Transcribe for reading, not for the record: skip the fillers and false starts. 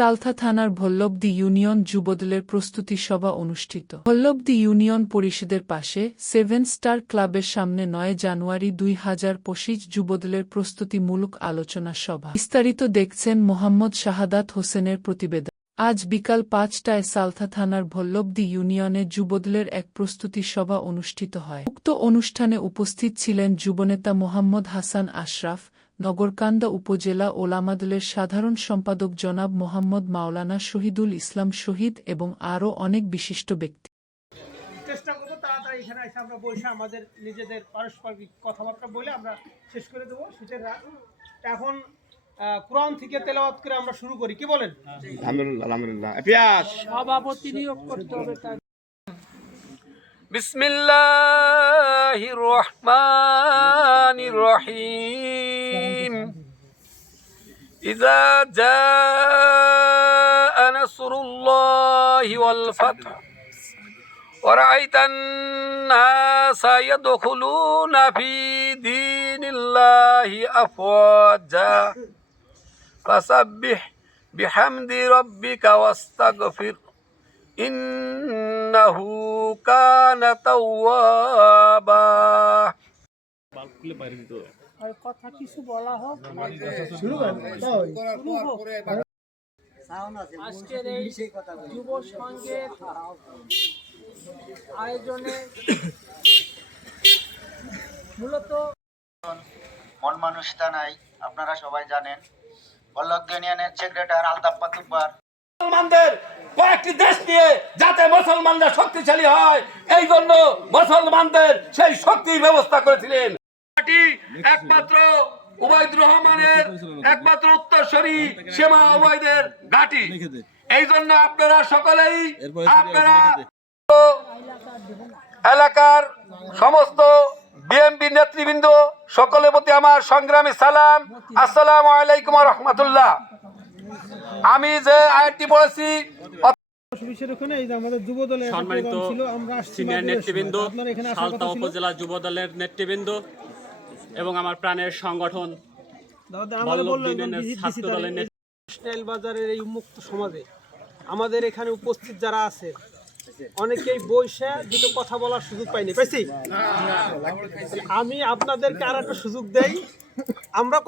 সালথা থানার ভল্লবদী ইউনিয়ন যুবদলের প্রস্তুতি সভা অনুষ্ঠিত। ভল্লবদী ইউনিয়ন পরিষদের পাশে 7 স্টার ক্লাবের সামনে 9 জানুয়ারি 2025 যুবদলের প্রস্তুতিমূলক আলোচনা সভা। বিস্তারিত দেখছেন মোহাম্মদ শাহাদাত হোসেনের প্রতিবেদন। আজ বিকাল 5টায় সালথা থানার ভল্লবদী ইউনিয়নে যুবদলের এক প্রস্তুতি সভা অনুষ্ঠিত হয়। উক্ত অনুষ্ঠানে উপস্থিত ছিলেন যুবনেতা মোহাম্মদ হাসান আশরাফ, নগরকান্দা উপজেলা ওলামাদলের সাধারণ সম্পাদক জনাব মোহাম্মদ মাওলানা শহীদুল ইসলাম শহীদ এবং আরও অনেক বিশিষ্ট ব্যক্তি। চেষ্টা করবো তাড়াতাড়ি এখানে এসে আমরা বসে আমাদের নিজেদের পারস্পরিক কথাবার্তা বলে আমরা শেষ করে দেবো শীতের রাত। এখন কোরআন থেকে তেলাওয়াত করে আমরা শুরু করি, কি বলেন? আলহামদুলিল্লাহ। সভাপতি নিয়োগ করতে হবে। বিসমিল্লাহির রহমানির রহিম। ইযা জাআ নাসরুল্লাহি ওয়াল ফাতহ ওয়া রাআইতান নাসা ইয়াদখুলুনা ফি দীনিল্লাহি আফওয়াজা ফাসাব্বিহ বিহামদি রাব্বিকা ওয়াস্তাগফির ইন্নাহু কানা তাওয়াবা। কথা কিছু বলা হোক। আজকের এই যুব সংঘের আয়োজনে মূলত মন মানুষতা নাই, আপনারা সবাই জানেন। ভল্লবদী ইউনিয়নের সেক্রেটারি আলতাফ পাতুব্বার মুসলমানদের কয়েকটি দেশ নিয়ে যাতে মুসলমানরা শক্তিশালী হয়, এই জন্য মুসলমানদের সেই শক্তির ব্যবস্থা করেছিলেন। একমাত্র উবাইদুর রহমানের একমাত্র উত্তরসূরি সীমা উবাইদের ঘাঁটি। এই জন্য আপনারা সকলেই আপনারা এলাকার সমস্ত বিএমপি নেতৃবৃন্দ সকলের প্রতি আমার সংগ্রামী সালাম, আসসালামু আলাইকুম ওয়া রাহমাতুল্লাহ। আমি যে আয়াতটি পড়েছি, সম্মানিত সিনিয়র নেতৃবৃন্দ, সালথা উপজেলা যুবদলের নেতৃবৃন্দ এবং আমার প্রাণের সংগঠন ছাত্র দলের ন্যাশনাল বাজারের এই উন্মুক্ত সমাজে আমাদের এখানে উপস্থিত যারা আছে অনেকেই বসে দুটো কথা বলার সুযোগ পাইনি, পাইছি। আমি আপনাদেরকে আর একটা সুযোগ দেই। আমরা